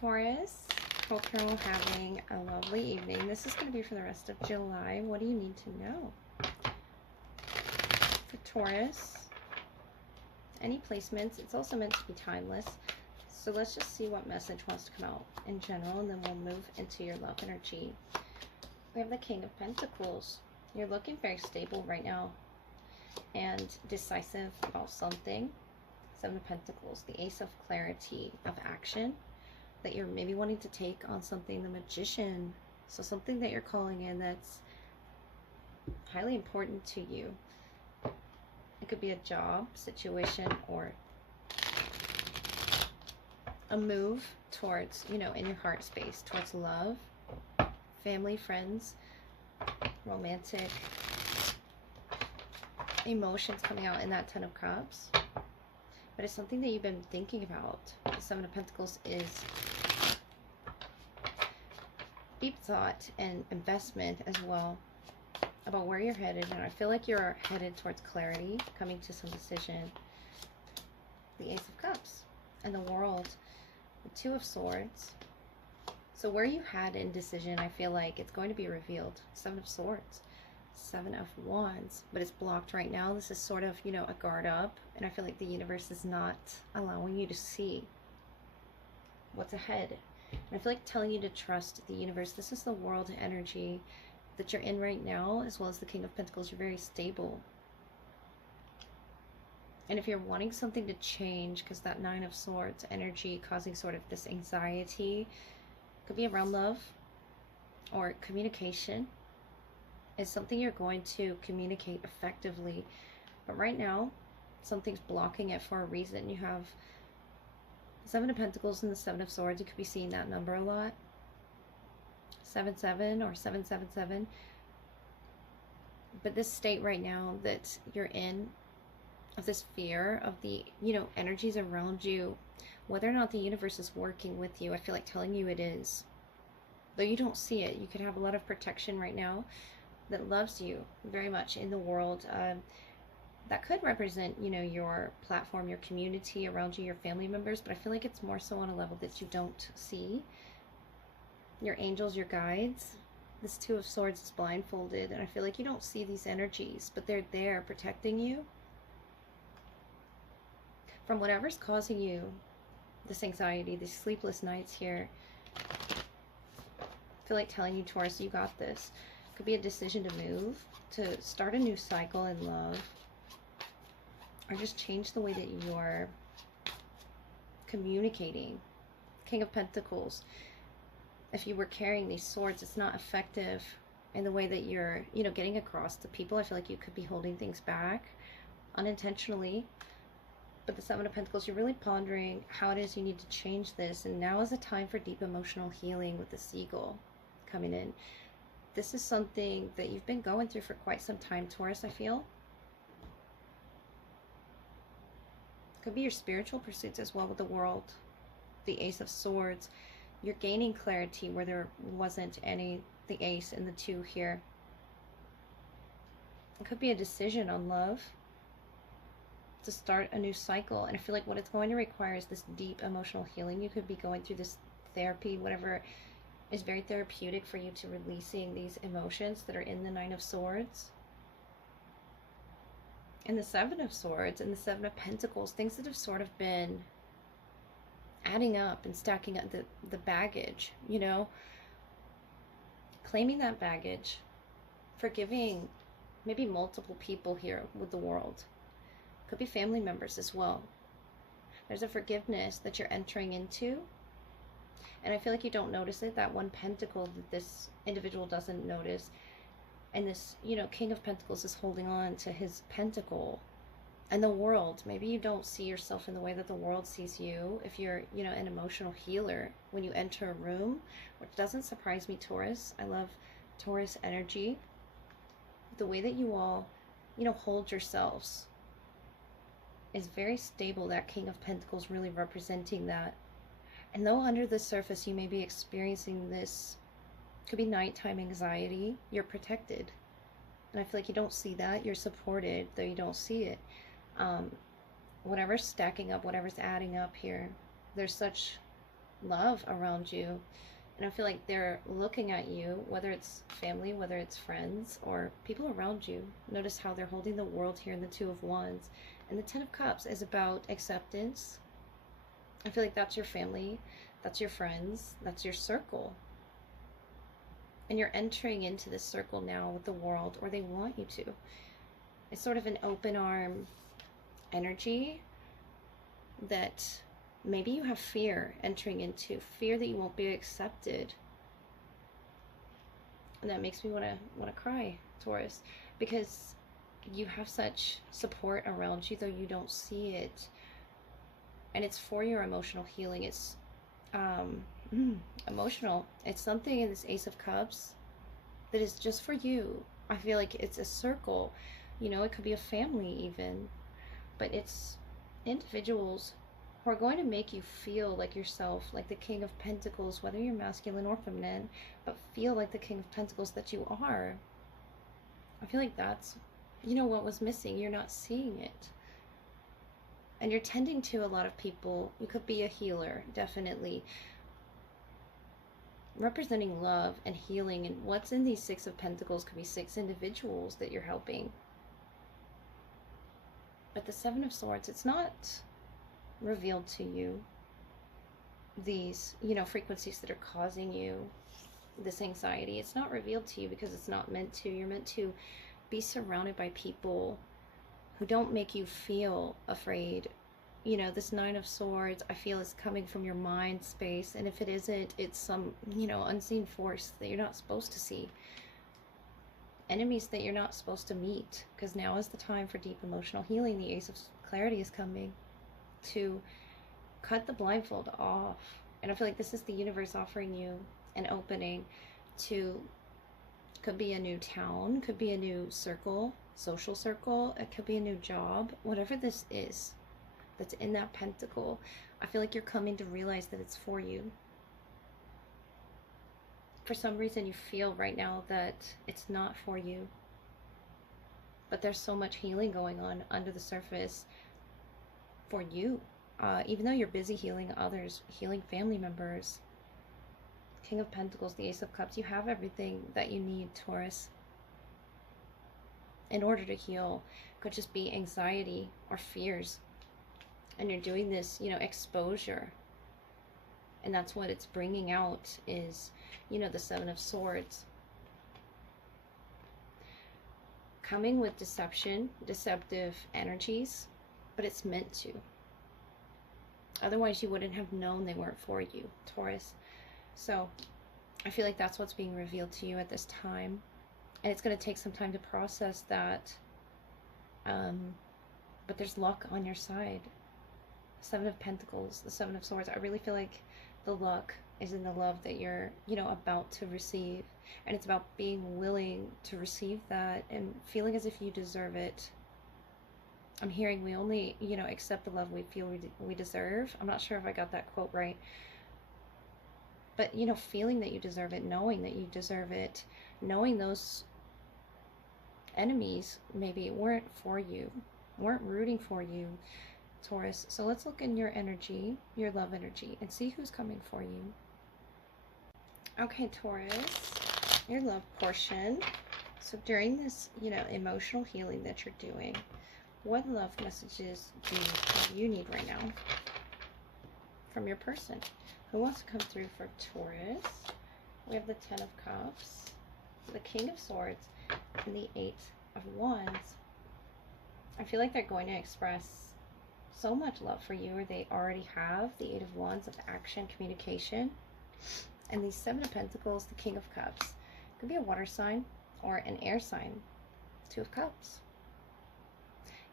Taurus, hope you're all having a lovely evening. This is going to be for the rest of July. What do you need to know? For Taurus, any placements, it's also meant to be timeless. So let's just see what message wants to come out in general, and then we'll move into your love energy. We have the King of Pentacles. You're looking very stable right now and decisive about something. Seven of Pentacles, the Ace of Clarity, of action that you're maybe wanting to take on something. The Magician, so something that you're calling in that's highly important to you. It could be a job situation or a move towards, you know, in your heart space, towards love, family, friends, romantic emotions coming out in that Ten of Cups. But it's something that you've been thinking about. The Seven of Pentacles is deep thought and investment as well about where you're headed. And I feel like you're headed towards clarity, coming to some decision. The Ace of Cups and the World. The Two of Swords. So where you had indecision, I feel like it's going to be revealed. Seven of Swords. Seven of Wands, but it's blocked right now. This is sort of, you know, a guard up, and I feel like the universe is not allowing you to see what's ahead. And I feel like telling you to trust the universe. This is the world energy that you're in right now, as well as the King of Pentacles. You're very stable. And if you're wanting something to change, because that Nine of Swords energy causing sort of this anxiety, could be around love or communication, is something you're going to communicate effectively. But right now, something's blocking it for a reason. You have Seven of Pentacles and the Seven of Swords. You could be seeing that number a lot. 7-7 or 7-7-7. But this state right now that you're in, of this fear of the, you know, energies around you, whether or not the universe is working with you, I feel like telling you it is. Though you don't see it, you could have a lot of protection right now that loves you very much in the world. That could represent, you know, your platform, your community around you, your family members, but I feel like it's more so on a level that you don't see. Your angels, your guides. This Two of Swords is blindfolded, and I feel like you don't see these energies, but they're there protecting you from whatever's causing you this anxiety, these sleepless nights here. I feel like telling you, Taurus, you got this. Could be a decision to move, to start a new cycle in love, or just change the way that you're communicating. King of Pentacles. If you were carrying these swords, it's not effective in the way that you're, you know, getting across to people. I feel like you could be holding things back unintentionally. But the Seven of Pentacles, you're really pondering how it is you need to change this. And now is a time for deep emotional healing with the Seagull coming in. This is something that you've been going through for quite some time, Taurus, I feel. Could be your spiritual pursuits as well with the World. The Ace of Swords. You're gaining clarity where there wasn't any. The Ace and the Two here. It could be a decision on love, to start a new cycle. And I feel like what it's going to require is this deep emotional healing. You could be going through this therapy, whatever is very therapeutic for you, to releasing these emotions that are in the Nine of Swords and the Seven of Swords and the Seven of Pentacles. Things that have sort of been adding up and stacking up, the baggage, you know, claiming that baggage, forgiving maybe multiple people here with the World. Could be family members as well. There's a forgiveness that you're entering into. And I feel like you don't notice it. That one pentacle that this individual doesn't notice. And this, you know, King of Pentacles is holding on to his pentacle. And the World. Maybe you don't see yourself in the way that the world sees you. If you're, you know, an emotional healer, when you enter a room, which doesn't surprise me, Taurus. I love Taurus energy. The way that you all, you know, hold yourselves is very stable. That King of Pentacles really representing that. And though under the surface you may be experiencing this, could be nighttime anxiety, you're protected. And I feel like you don't see that. You're supported, though you don't see it. Whatever's stacking up, whatever's adding up here, there's such love around you. And I feel like they're looking at you, whether it's family, whether it's friends, or people around you. Notice how they're holding the world here in the Two of Wands. And the Ten of Cups is about acceptance. I feel like that's your family, that's your friends, that's your circle. And you're entering into this circle now with the world, or they want you to. It's sort of an open arm energy that maybe you have fear entering into, fear that you won't be accepted. And that makes me want to cry, Taurus, because you have such support around you, though you don't see it. And it's for your emotional healing. It's emotional. It's something in this Ace of Cups that is just for you. I feel like it's a circle. You know, it could be a family even. But it's individuals who are going to make you feel like yourself, like the King of Pentacles, whether you're masculine or feminine, but feel like the King of Pentacles that you are. I feel like that's, you know, what was missing. You're not seeing it. And you're tending to a lot of people. You could be a healer, definitely. Representing love and healing. And what's in these Six of Pentacles could be 6 individuals that you're helping. But the Seven of Swords, it's not revealed to you. These, you know, frequencies that are causing you this anxiety. It's not revealed to you because it's not meant to. You're meant to be surrounded by people who don't make you feel afraid. You know, this Nine of Swords, I feel, is coming from your mind space. And if it isn't, it's some, you know, unseen force that you're not supposed to see. Enemies that you're not supposed to meet. Because now is the time for deep emotional healing. The Ace of Clarity is coming to cut the blindfold off. And I feel like this is the universe offering you an opening to, could be a new town, could be a new circle, social circle, it could be a new job, whatever this is that's in that pentacle. I feel like you're coming to realize that it's for you. For some reason you feel right now that it's not for you, but there's so much healing going on under the surface for you. Even though you're busy healing others, healing family members. King of Pentacles, the Ace of Cups, you have everything that you need, Taurus, in order to heal. Could just be anxiety or fears. And you're doing this, you know, exposure. And that's what it's bringing out is, you know, the Seven of Swords. Coming with deception, deceptive energies, but it's meant to. Otherwise, you wouldn't have known they weren't for you, Taurus. So I feel like that's what's being revealed to you at this time. And it's going to take some time to process that. But there's luck on your side. Seven of Pentacles, the Seven of Swords. I really feel like the luck is in the love that you're, you know, about to receive. And it's about being willing to receive that and feeling as if you deserve it. I'm hearing we only, you know, accept the love we feel we deserve. I'm not sure if I got that quote right. But, you know, feeling that you deserve it, knowing that you deserve it, knowing those enemies maybe weren't for you, weren't rooting for you, Taurus. So let's look in your energy, your love energy, and see who's coming for you. Okay, Taurus, your love portion. So during this, you know, emotional healing that you're doing, what love messages do you need right now from your person? Who wants to come through for Taurus? We have the Ten of Cups, the King of Swords, and the Eight of Wands. I feel like they're going to express so much love for you, or they already have. The Eight of Wands of action, communication. And the Seven of Pentacles, the King of Cups. Could be a water sign or an air sign. Two of Cups.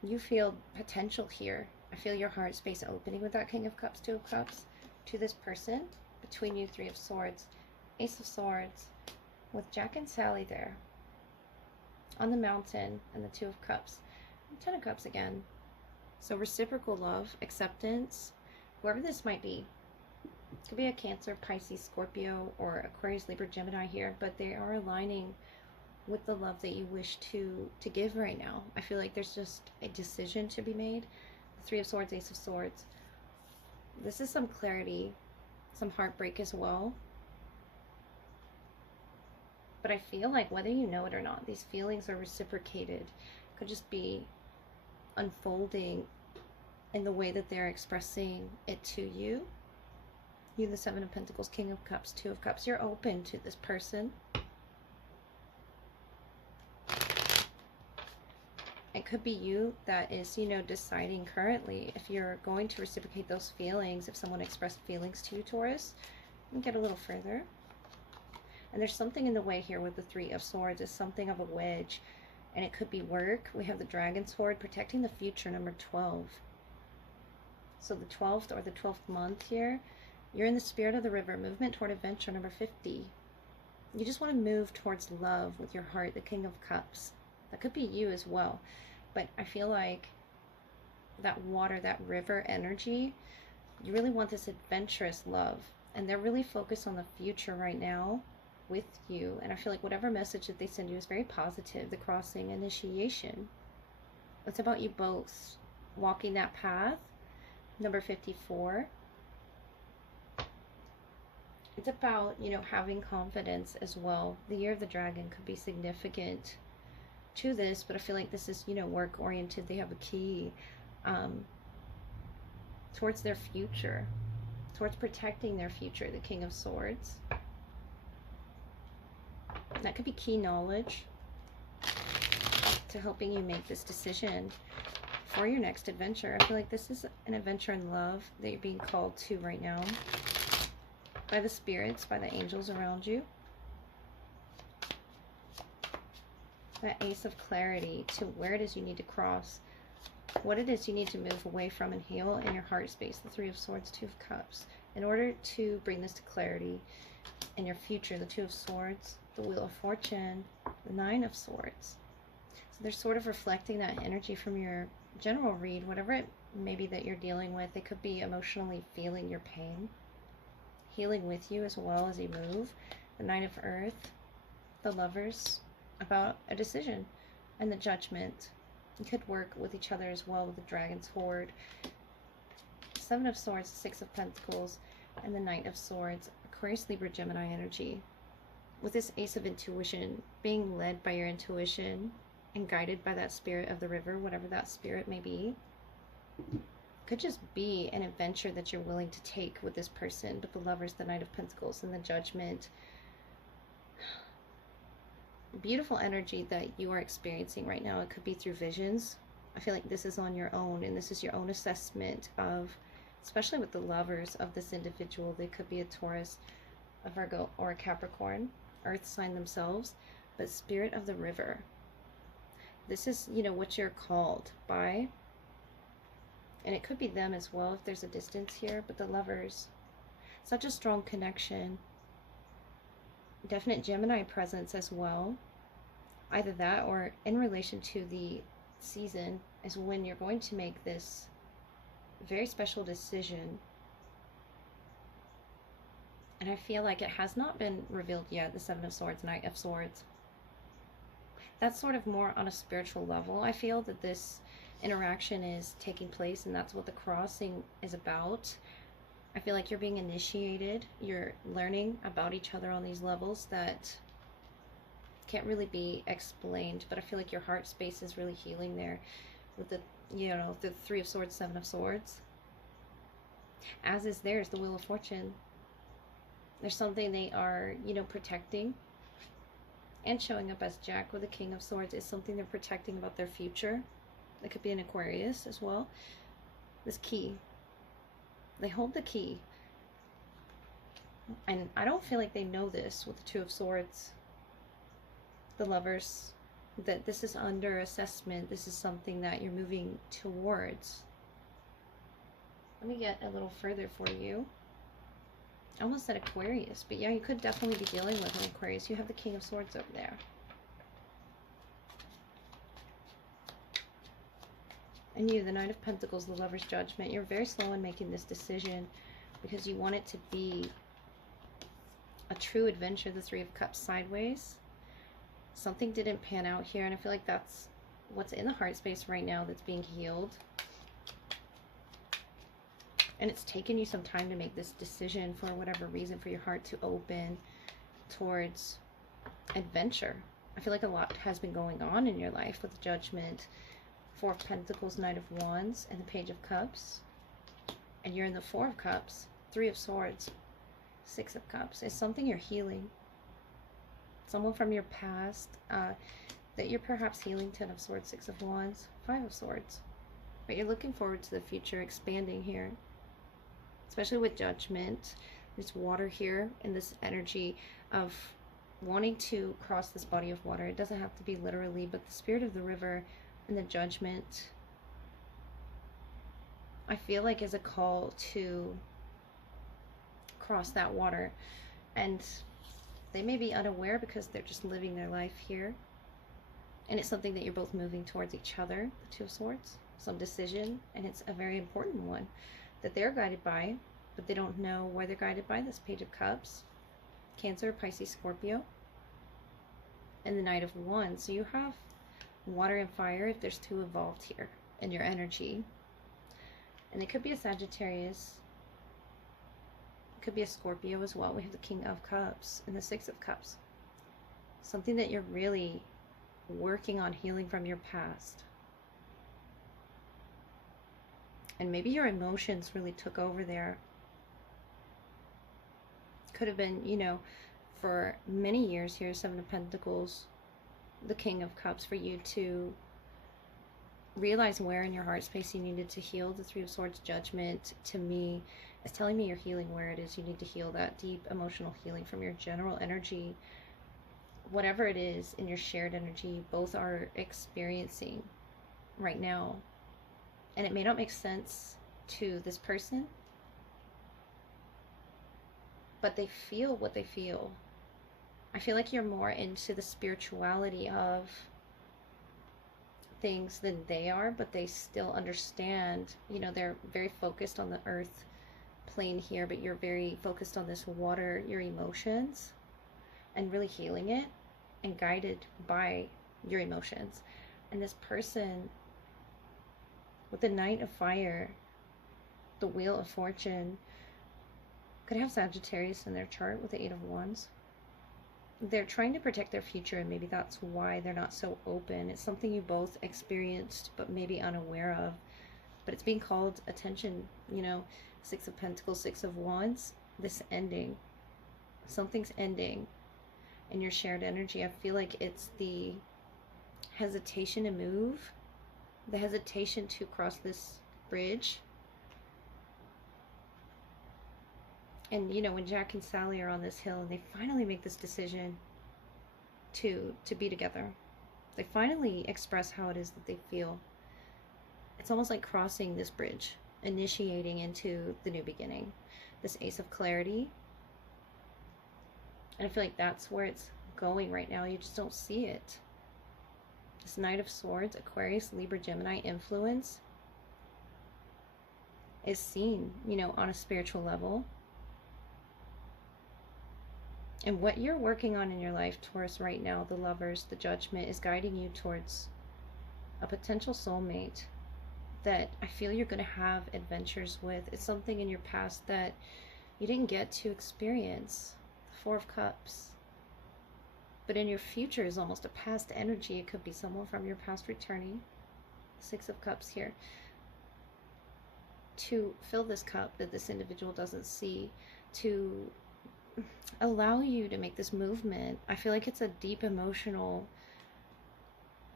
You feel potential here. I feel your heart space opening with that King of Cups, Two of Cups. To this person, between you, Three of Swords, Ace of Swords, with Jack and Sally there, on the mountain, and the Two of Cups, and Ten of Cups again. So reciprocal love, acceptance, whoever this might be. It could be a Cancer, Pisces, Scorpio, or Aquarius, Libra, Gemini here, but they are aligning with the love that you wish to give right now. I feel like there's just a decision to be made. The Three of Swords, Ace of Swords. This is some clarity, some heartbreak as well. But I feel like whether you know it or not, these feelings are reciprocated. Could just be unfolding in the way that they're expressing it to you. You, the Seven of Pentacles, King of Cups, Two of Cups. You're open to this person. It could be you that is, you know, deciding currently if you're going to reciprocate those feelings. If someone expressed feelings to you, Taurus, and get a little further. And there's something in the way here with the Three of Swords. It's something of a wedge. And it could be work. We have the Dragon Sword, protecting the future, number 12. So the 12th or the 12th month here, you're in the spirit of the river. Movement toward adventure, number 50. You just want to move towards love with your heart, the King of Cups. That could be you as well. But I feel like that water, that river energy, you really want this adventurous love. And they're really focused on the future right now with you. And I feel like whatever message that they send you is very positive. The crossing, initiation. It's about you both walking that path. Number 54. It's about, you know, having confidence as well. The Year of the Dragon could be significant to this, but I feel like this is, you know, work oriented. They have a key towards their future, towards protecting their future, the King of Swords. That could be key knowledge to helping you make this decision for your next adventure. I feel like this is an adventure in love that you're being called to right now by the spirits, by the angels around you. That Ace of Clarity to where it is you need to cross, what it is you need to move away from and heal in your heart space. The Three of Swords, Two of Cups. In order to bring this to clarity in your future, the Two of Swords, the Wheel of Fortune, the Nine of Swords. So they're sort of reflecting that energy from your general read, whatever it may be that you're dealing with. It could be emotionally feeling your pain, healing with you as well as you move. The Nine of Earth, the Lovers, about a decision, and the Judgment. You could work with each other as well with the Dragon's Horde. Seven of Swords, Six of Pentacles, and the Knight of Swords. Aquarius, Libra, Gemini energy. With this Ace of Intuition, being led by your intuition and guided by that spirit of the river, whatever that spirit may be. Could just be an adventure that you're willing to take with this person. But the Lovers, the Knight of Pentacles, and the Judgment. Beautiful energy that you are experiencing right now. It could be through visions. I feel like this is on your own, and this is your own assessment of, especially with the Lovers, of this individual. They could be a Taurus, a Virgo, or a Capricorn, earth sign themselves, but spirit of the river. This is, you know, what you're called by, and it could be them as well if there's a distance here. But the Lovers, such a strong connection. Definite Gemini presence as well. Either that or in relation to the season is when you're going to make this very special decision. And I feel like it has not been revealed yet, the Seven of Swords, Knight of Swords. That's sort of more on a spiritual level. I feel that this interaction is taking place, and that's what the crossing is about. I feel like you're being initiated. You're learning about each other on these levels that can't really be explained, but I feel like your heart space is really healing there with the, you know, the Three of Swords, Seven of Swords. As is theirs, the Wheel of Fortune. There's something they are, you know, protecting. And showing up as Jack with the King of Swords is something they're protecting about their future. It could be an Aquarius as well. This key. They hold the key. And I don't feel like they know this with the Two of Swords. The Lovers. That this is under assessment. This is something that you're moving towards. Let me get a little further for you. I almost said Aquarius, but yeah, you could definitely be dealing with an Aquarius. You have the King of Swords over there. And you, the Knight of Pentacles, the Lover's Judgment. You're very slow in making this decision because you want it to be a true adventure. The Three of Cups sideways. Something didn't pan out here, and I feel like that's what's in the heart space right now that's being healed. And it's taken you some time to make this decision for whatever reason, for your heart to open towards adventure. I feel like a lot has been going on in your life with Judgment, Four of Pentacles, Knight of Wands, and the Page of Cups. And you're in the Four of Cups, Three of Swords, Six of Cups. It's something you're healing. Someone from your past that you're perhaps healing. Ten of Swords, Six of Wands, Five of Swords. But you're looking forward to the future, expanding here. Especially with Judgment. There's water here and this energy of wanting to cross this body of water. It doesn't have to be literally, but the spirit of the river and the Judgment, I feel like, is a call to cross that water. And they may be unaware because they're just living their life here. And it's something that you're both moving towards each other, the Two of Swords, some decision, and it's a very important one that they're guided by, but they don't know where they're guided by. This Page of Cups, Cancer, Pisces, Scorpio, and the Knight of Wands. So you have water and fire if there's two involved here in your energy. And it could be a Sagittarius. It could be a Scorpio as well. We have the King of Cups and the Six of Cups. Something that you're really working on healing from your past. And maybe your emotions really took over there. Could have been, you know, for many years here, Seven of Pentacles, the King of Cups, for you to realize where in your heart space you needed to heal. The Three of Swords, Judgment, to me, is telling me you're healing where it is you need to heal, that deep emotional healing from your general energy. Whatever it is in your shared energy, you both are experiencing right now. And it may not make sense to this person, but they feel what they feel. I feel like you're more into the spirituality of things than they are, but they still understand. You know, they're very focused on the earth plane here, but you're very focused on this water, your emotions, and really healing it and guided by your emotions. And this person with the Knight of Fire, the Wheel of Fortune, could have Sagittarius in their chart with the Eight of Wands. They're trying to protect their future, and maybe that's why they're not so open. It's something you both experienced but maybe unaware of, but it's being called attention. You know, Six of Pentacles, Six of Wands, this ending. Something's ending in your shared energy. I feel like it's the hesitation to move, the hesitation to cross this bridge. And, you know, when Jack and Sally are on this hill and they finally make this decision to be together, they finally express how it is that they feel. It's almost like crossing this bridge, initiating into the new beginning. This Ace of Clarity. And I feel like that's where it's going right now. You just don't see it. This Knight of Swords, Aquarius, Libra, Gemini influence is seen, you know, on a spiritual level. And what you're working on in your life, Taurus, right now, the Lovers, the Judgment, is guiding you towards a potential soulmate that I feel you're going to have adventures with. It's something in your past that you didn't get to experience. The Four of Cups. But in your future is almost a past energy. It could be someone from your past returning. Six of Cups here. To fill this cup that this individual doesn't see. To allow you to make this movement. I feel like it's a deep emotional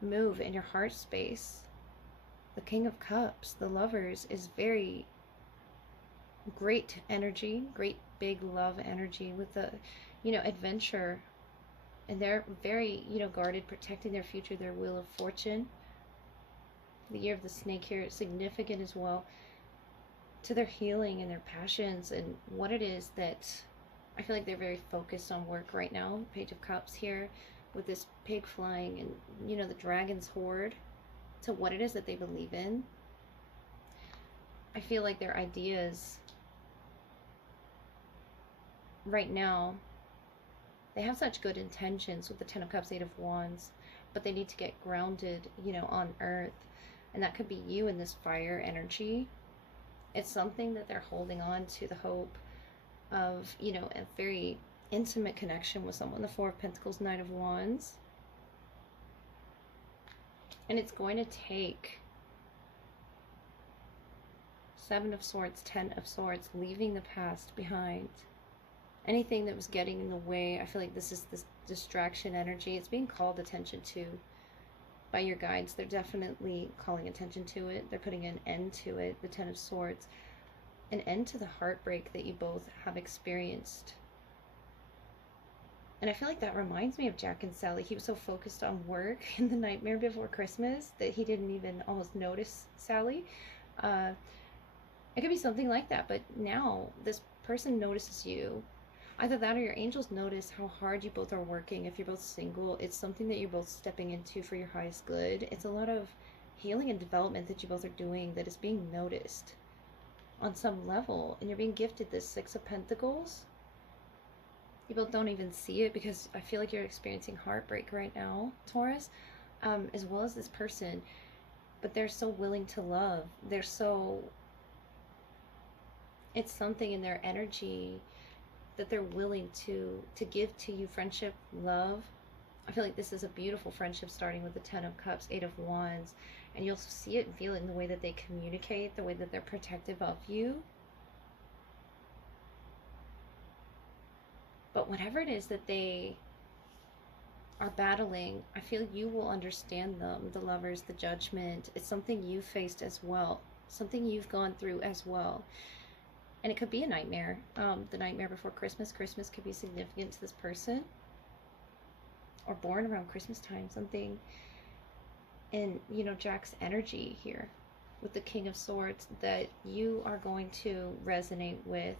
move in your heart space. The King of Cups, the Lovers, is very great energy, great big love energy with the, you know, adventure. And they're very, you know, guarded, protecting their future, their Wheel of Fortune. The Year of the Snake here is significant as well to their healing and their passions and what it is that I feel like they're very focused on work right now. Page of Cups here with this pig flying and, you know, the dragon's hoard to what it is that they believe in. I feel like their ideas right now, they have such good intentions with the Ten of Cups, Eight of Wands, but they need to get grounded, you know, on earth. And that could be you in this fire energy. It's something that they're holding on to, the hope of, a very intimate connection with someone. The Four of Pentacles, Knight of Wands. And it's going to take Seven of Swords, Ten of Swords, leaving the past behind. Anything that was getting in the way. I feel like this is this distraction energy. It's being called attention to by your guides. They're definitely calling attention to it. They're putting an end to it. The Ten of Swords. An end to the heartbreak that you both have experienced. And I feel like that reminds me of Jack and Sally. He was so focused on work in The Nightmare Before Christmas that he didn't even almost notice Sally. It could be something like that, but now this person notices you. Either that or your angels notice how hard you both are working. If you're both single, it's something that you're both stepping into for your highest good. It's a lot of healing and development that you both are doing that is being noticed on some level. And you're being gifted this Six of Pentacles. You both don't even see it because I feel like you're experiencing heartbreak right now, Taurus, as well as this person. But they're so willing to love. They're so... It's something in their energy that they're willing to give to you. Friendship, love. I feel like this is a beautiful friendship starting with the Ten of Cups, Eight of Wands. And you'll see it and feel it in the way that they communicate, the way that they're protective of you. But whatever it is that they are battling, I feel you will understand them. The Lovers, the Judgment. It's something you faced as well. Something you've gone through as well. And it could be a nightmare. The Nightmare Before Christmas. Christmas could be significant to this person. Or born around Christmas time. Something in, Jack's energy here. With the King of Swords. That you are going to resonate with.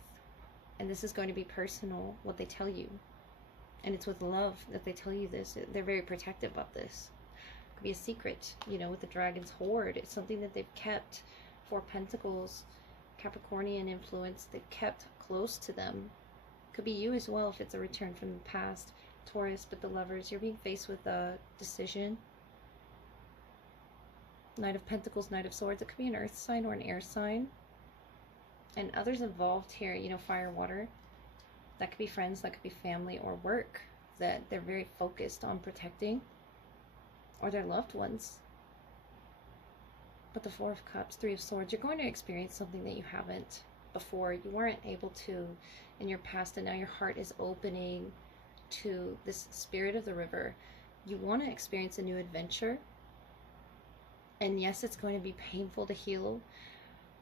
And this is going to be personal. What they tell you. And it's with love that they tell you this. They're very protective of this. It could be a secret. With the Dragon's Hoard. It's something that they've kept. Four Pentacles. Capricornian influence that kept close to them. Could be you as well if it's a return from the past, Taurus. But the Lovers, you're being faced with a decision. Knight of Pentacles, Knight of Swords. It could be an earth sign or an air sign. And others involved here, fire, water. That could be friends, that could be family or work that they're very focused on protecting. Or their loved ones. But the Four of Cups, Three of Swords, you're going to experience something that you haven't before. You weren't able to in your past, and now your heart is opening to this Spirit of the River. You want to experience a new adventure. And yes, it's going to be painful to heal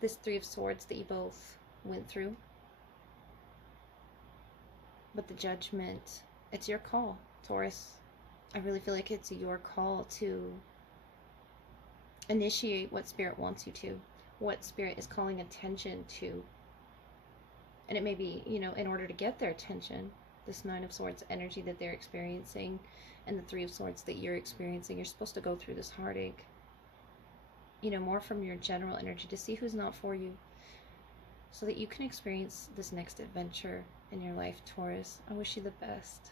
this Three of Swords that you both went through. But the Judgment, it's your call, Taurus. I really feel like it's your call to initiate what Spirit wants you to, what Spirit is calling attention to. And it may be, in order to get their attention, this Nine of Swords energy that they're experiencing and the Three of Swords that you're experiencing, you're supposed to go through this heartache, more from your general energy to see who's not for you so that you can experience this next adventure in your life, Taurus. I wish you the best.